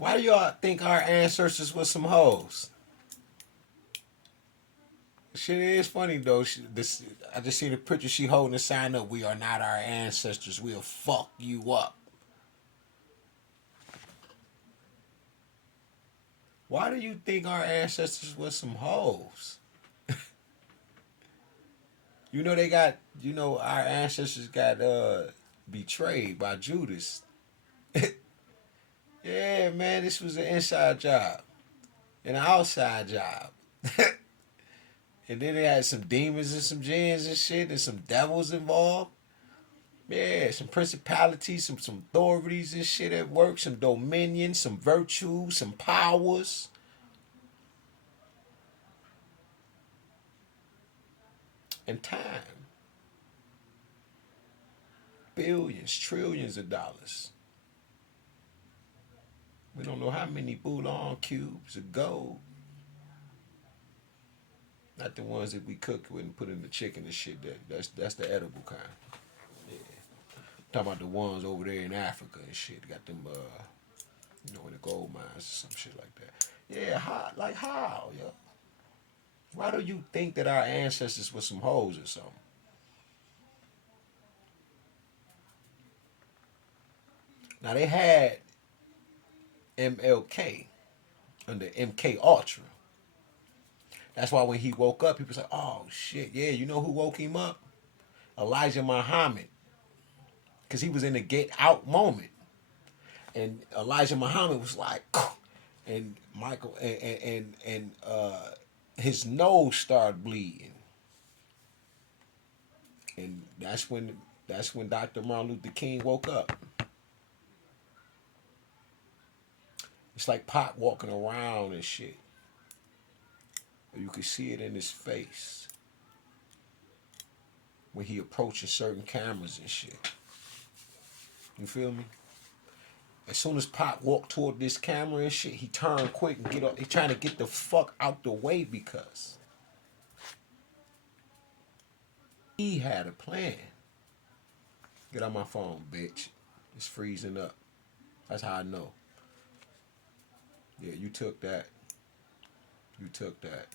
Why do y'all think our ancestors was some hoes? Shit is funny though. I just see the picture she holding the sign up. We are not our ancestors. We'll fuck you up. Why do you think our ancestors was some hoes? You know they got. You know our ancestors got betrayed by Judas. Yeah, man, this was an inside job, an outside job. And then they had some demons and some jinns and shit, and some devils involved. Yeah, some principalities, some authorities and shit at work, some dominion, some virtues, some powers, and time. Billions, trillions of dollars. We don't know how many boulon cubes of gold. Not the ones that we cook with and put in the chicken and shit. That's the edible kind. Yeah. Talking about the ones over there in Africa and shit. Got them in the gold mines or some shit like that. Yeah, how, yo? Why do you think that our ancestors were some hoes or something? Now they had MLK under MK Ultra. That's why when he woke up, people said, "Oh shit, yeah, you know who woke him up? Elijah Muhammad, because he was in the get out moment." And Elijah Muhammad was like, and Michael and his nose started bleeding, and that's when Dr. Martin Luther King woke up. It's like Pop walking around and shit. You could see it in his face when he approaches certain cameras and shit. You feel me? As soon as Pop walked toward this camera and shit, he turned quick and get up. He trying to get the fuck out the way because he had a plan. Get on my phone, bitch. It's freezing up. That's how I know. Yeah, you took that. You took that.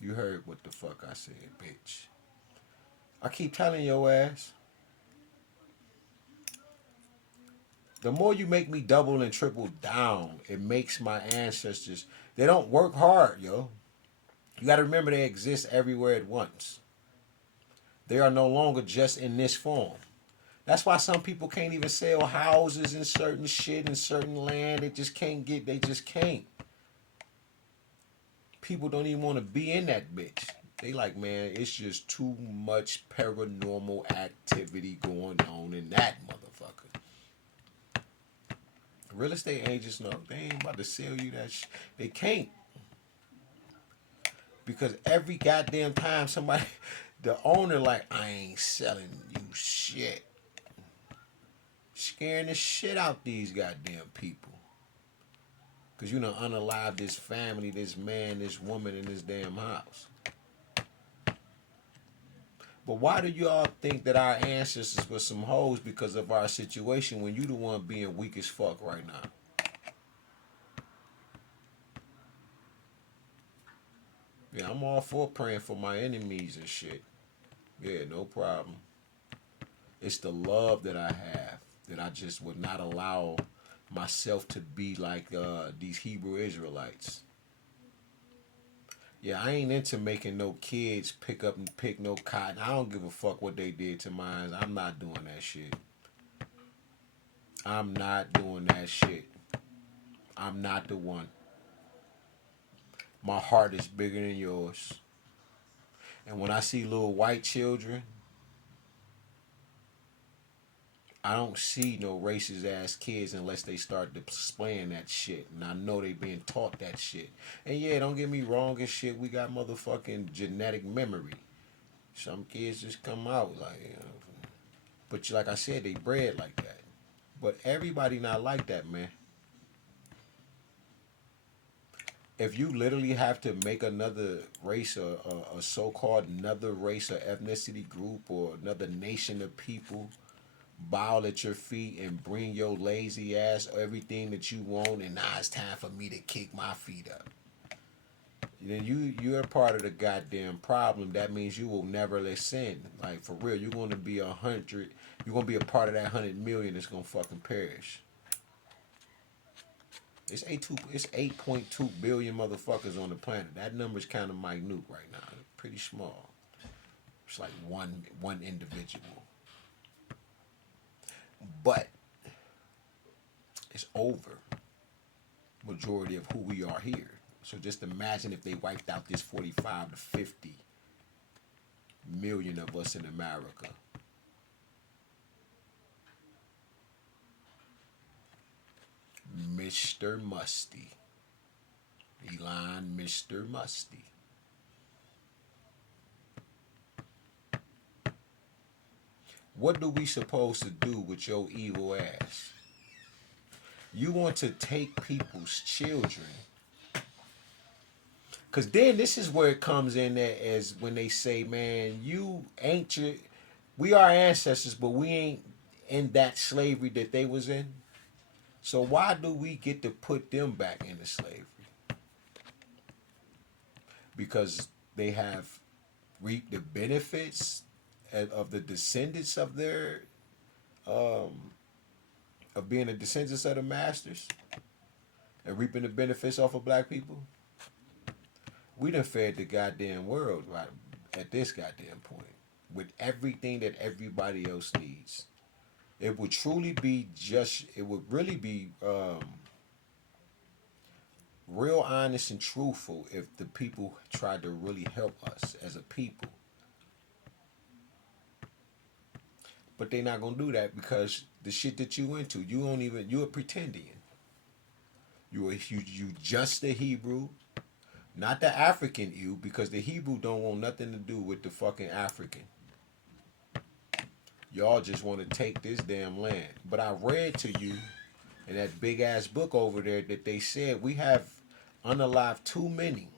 You heard what the fuck I said, bitch. I keep telling your ass. The more you make me double and triple down, it makes my ancestors. They don't work hard, yo. You got to remember they exist everywhere at once. They are no longer just in this form. That's why some people can't even sell houses and certain shit and certain land. They just can't get. They just can't. People don't even want to be in that bitch. They like, man, it's just too much paranormal activity going on in that motherfucker. Real estate agents know they ain't about to sell you that shit. They can't. Because every goddamn time somebody, the owner like, I ain't selling you shit. Scaring the shit out these goddamn people. Because you know, unalive this family, this man, this woman in this damn house. But why do y'all think that our ancestors were some hoes because of our situation when you the one being weak as fuck right now? Yeah, I'm all for praying for my enemies and shit. Yeah, no problem. It's the love that I have that I just would not allow myself to be like these Hebrew Israelites. Yeah, I ain't into making no kids pick up and pick no cotton. I don't give a fuck what they did to mine. I'm not doing that shit. I'm not doing that shit. I'm not the one. My heart is bigger than yours. And when I see little white children, I don't see no racist ass kids unless they start displaying that shit. And I know they being taught that shit. And yeah, don't get me wrong and shit. We got motherfucking genetic memory. Some kids just come out like, you know. But like I said, they bred like that. But everybody not like that, man. If you literally have to make another race or a so-called another race or ethnicity group or another nation of people bow at your feet and bring your lazy ass everything that you want, and now it's time for me to kick my feet up. Then you're a part of the goddamn problem. That means you will never listen. Like for real, you're gonna be 100. You're gonna be a part of that 100 million that's gonna fucking perish. It's 8.2 billion motherfuckers on the planet. That number's kind of minute right now. Pretty small. It's like one individual. But it's over majority of who we are here. So just imagine if they wiped out this 45 to 50 million of us in America. Mr. Musty. Elon Mr. Musty. What do we supposed to do with your evil ass? You want to take people's children. Because then this is where it comes in as when they say, man, you ain't your... We are ancestors, but we ain't in that slavery that they was in. So why do we get to put them back into slavery? Because they have reaped the benefits of the descendants of their of being the descendants of the masters and reaping the benefits off of black people. We done fed the goddamn world right at this goddamn point with everything that everybody else needs. It would truly be it would really be real honest and truthful if the people tried to really help us as a people. But they're not gonna do that because the shit that you into, you're pretending. You just a Hebrew, not the African you, because the Hebrew don't want nothing to do with the fucking African. Y'all just want to take this damn land. But I read to you in that big ass book over there that they said we have unalived too many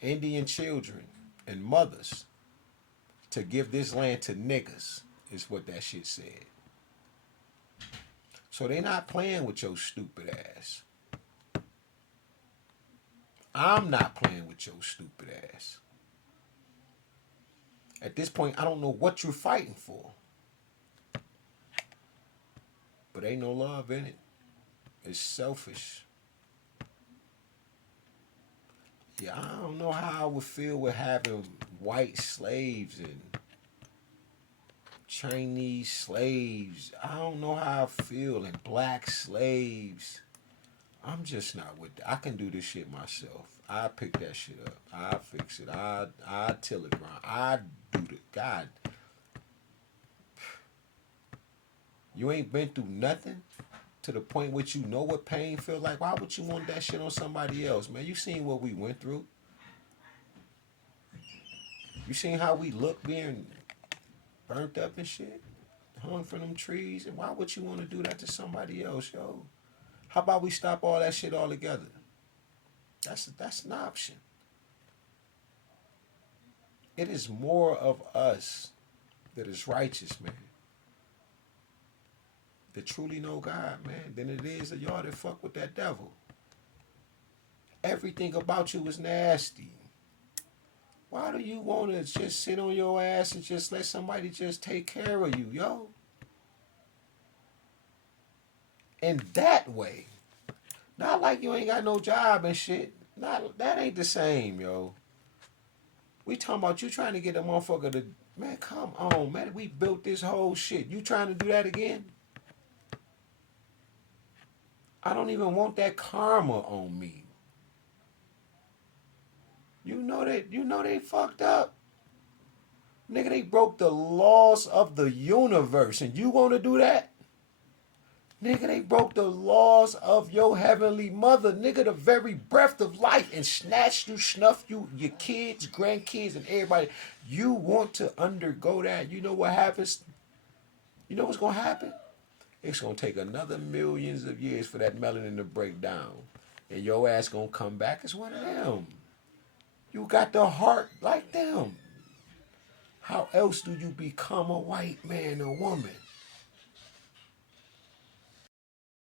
Indian children and mothers to give this land to niggas, is what that shit said. So they not playing with your stupid ass. I'm not playing with your stupid ass. At this point, I don't know what you're fighting for. But ain't no love in it. It's selfish. Yeah, I don't know how I would feel with having white slaves and Chinese slaves. I don't know how I feel, and black slaves. I'm just not with that. I can do this shit myself. I pick that shit up. I fix it. I till it around. I do the God. You ain't been through nothing to the point which you know what pain feel like. Why would you want that shit on somebody else, man? You seen what we went through. You seen how we look being burnt up and shit, hung from them trees. And why would you want to do that to somebody else, yo? How about we stop all that shit altogether? That's an option. It is more of us that is righteous, man, that truly know God, man, than it is of y'all that fuck with that devil. Everything about you is nasty. Why do you want to just sit on your ass and just let somebody just take care of you, yo? In that way. Not like you ain't got no job and shit. That ain't the same, yo. We talking about you trying to get a motherfucker to... Man, come on, man. We built this whole shit. You trying to do that again? I don't even want that karma on me. You know they fucked up. Nigga, they broke the laws of the universe, and you want to do that? Nigga, they broke the laws of your heavenly mother, nigga, the very breath of life, and snatched you, snuffed you, your kids, grandkids, and everybody. You want to undergo that. You know what happens? You know what's going to happen? It's going to take another millions of years for that melanin to break down. And your ass going to come back as one of them. You got the heart like them. How else do you become a white man or woman?